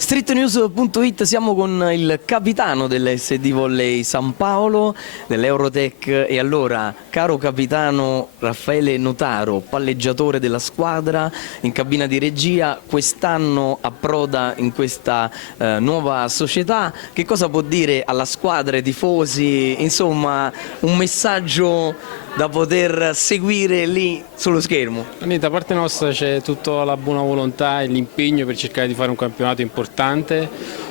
Streetnews.it, siamo con il capitano dell'SD Volley San Paolo, dell'Eurotech. E allora, caro capitano Raffaele Notaro, palleggiatore della squadra, in cabina di regia, quest'anno approda in questa nuova società. Che cosa può dire alla squadra, ai tifosi, insomma un messaggio da poter seguire lì sullo schermo? Da parte nostra c'è tutta la buona volontà e l'impegno per cercare di fare un campionato importante.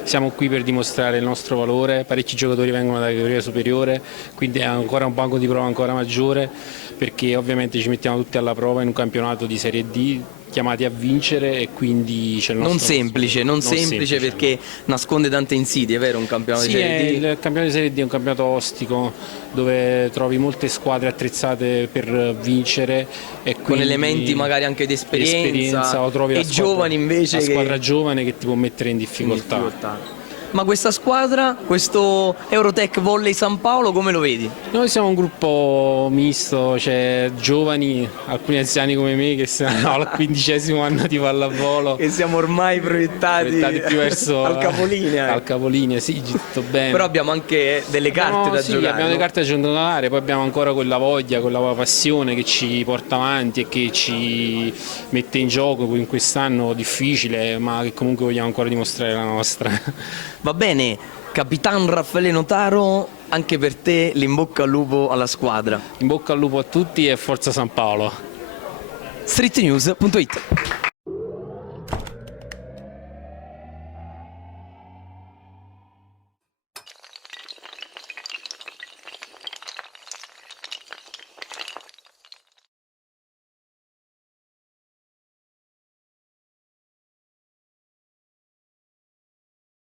Siamo qui per dimostrare il nostro valore, parecchi giocatori vengono dalla categoria superiore, quindi è ancora un banco di prova ancora maggiore, perché ovviamente ci mettiamo tutti alla prova in un campionato di Serie D, chiamati a vincere, e quindi c'è il nostro... Non semplice perché nasconde tante insidie, vero? Un campionato di Serie D? Il campionato di Serie D è un campionato ostico dove trovi molte squadre attrezzate per vincere e quindi con elementi magari anche di esperienza o trovi e giovani invece la squadra giovane che ti può mettere in difficoltà. Ma questa squadra, questo Eurotech Volley San Paolo, come lo vedi? Noi siamo un gruppo misto, c'è giovani, alcuni anziani come me che siamo al 15° anno di pallavolo. E siamo ormai proiettati più verso al capolinea. Al capolinea, sì, tutto bene. Però abbiamo anche delle carte da giocare. Abbiamo delle carte da giocare, poi abbiamo ancora quella voglia, quella passione che ci porta avanti e che ci mette in gioco in quest'anno difficile, ma che comunque vogliamo ancora dimostrare la nostra. Va bene, capitano Raffaele Notaro, anche per te l'in bocca al lupo alla squadra. In bocca al lupo a tutti e forza San Paolo. Streetnews.it